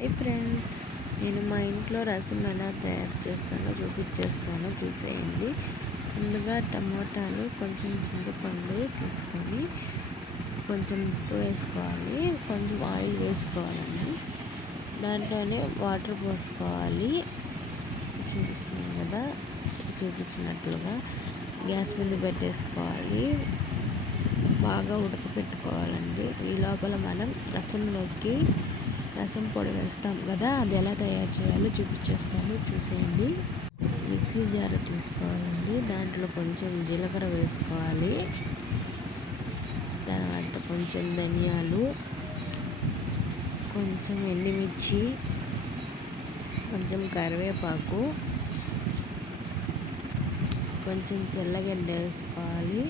Hi friends, నేను మా ఇంట్లో రసం ఎలా తయారు చేస్తానో చూపించేస్తాను, చూసేయండి. ముందుగా టమోటాలు, కొంచెం చింతపండు తీసుకొని కొంచెం ఉప్పు వేసుకోవాలి, కొంచెం ఆయిల్ వేసుకోవాలండి. దాంట్లోనే వాటర్ పోసుకోవాలి, చూపిస్తున్నాం కదా చూపించినట్లుగా. గ్యాస్ మీద పెట్టేసుకోవాలి, బాగా ఉడకపెట్టుకోవాలండి. ఈ లోపల మనం రసంలోకి రసం పొడి వేస్తాం కదా, అది ఎలా తయారు చేయాలో చూపించేస్తాను, చూసేయండి. మిక్సీ జార్ తీసుకోవాలండి, దాంట్లో కొంచెం జీలకర్ర వేసుకోవాలి, తర్వాత కొంచెం ధనియాలు, కొంచెం ఎండుమిర్చి, కొంచెం కరివేపాకు, కొంచెం తెల్లగడ్డ వేసుకోవాలి,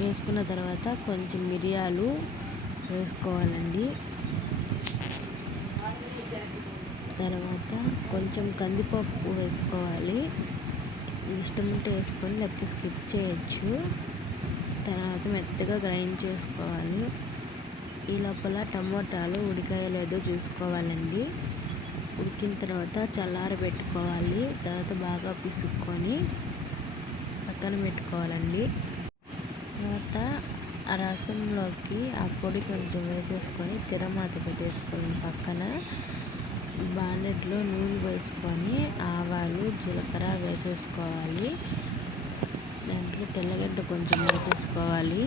వేసుకున్న తర్వాత కొంచెం మిరియాలు వేసుకోవాలండి. తర్వాత కొంచెం కందిపప్పు వేసుకోవాలి, ఇష్టం ఉంటే వేసుకొని లేకపోతే స్కిప్ చేయొచ్చు. తర్వాత మెత్తగా గ్రైండ్ చేసుకోవాలి. ఈ లోపల టమోటాలు ఉడికాయో లేదో చూసుకోవాలండి. ఉడికిన తర్వాత చల్లారబెట్టుకోవాలి, తర్వాత బాగా పిసుక్కొని పక్కన పెట్టుకోవాలండి. తర్వాత ఆ రసంలోకి ఆ పొడి కొంచెం వేసేసుకొని తిరమాత పెట్టేసుకొని పక్కన బాండెట్లో నూనె వేసుకొని ఆవాలు, జీలకర్ర వేసేసుకోవాలి. దాంట్లో తెల్లగడ్డ కొంచెం వేసేసుకోవాలి,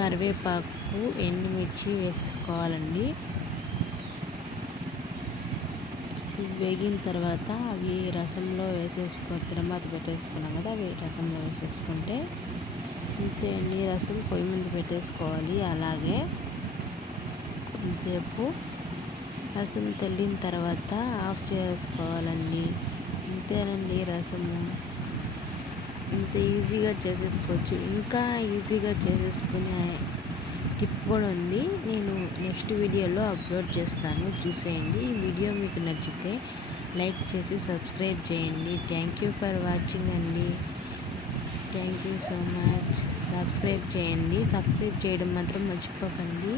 కరివేపాకు, ఎండుమిర్చి వేసేసుకోవాలండి. వేగిన తర్వాత అవి రసంలో తిరమాత పెట్టేసుకున్నాం కదా, అవి రసంలో వేసేసుకుంటే అంతే అండి. రసం పొయ్యి ముందు పెట్టేసుకోవాలి. అలాగే కొంచెంసేపు రసం తెల్లిన తర్వాత ఆఫ్ చేసుకోవాలండి. అంతేనండి, రసము ఇంత ఈజీగా చేసేసుకోవచ్చు. ఇంకా ఈజీగా చేసేసుకునే టిప్ కూడా ఉంది, నేను నెక్స్ట్ వీడియోలో అప్లోడ్ చేస్తాను, చూసేయండి. ఈ వీడియో మీకు నచ్చితే లైక్ చేసి సబ్స్క్రైబ్ చేయండి. థ్యాంక్ యూ ఫర్ వాచింగ్ అండి. Thank you so much. Subscribe చేయండి, సబ్స్క్రైబ్ చేయడం మాత్రం మర్చిపోకండి.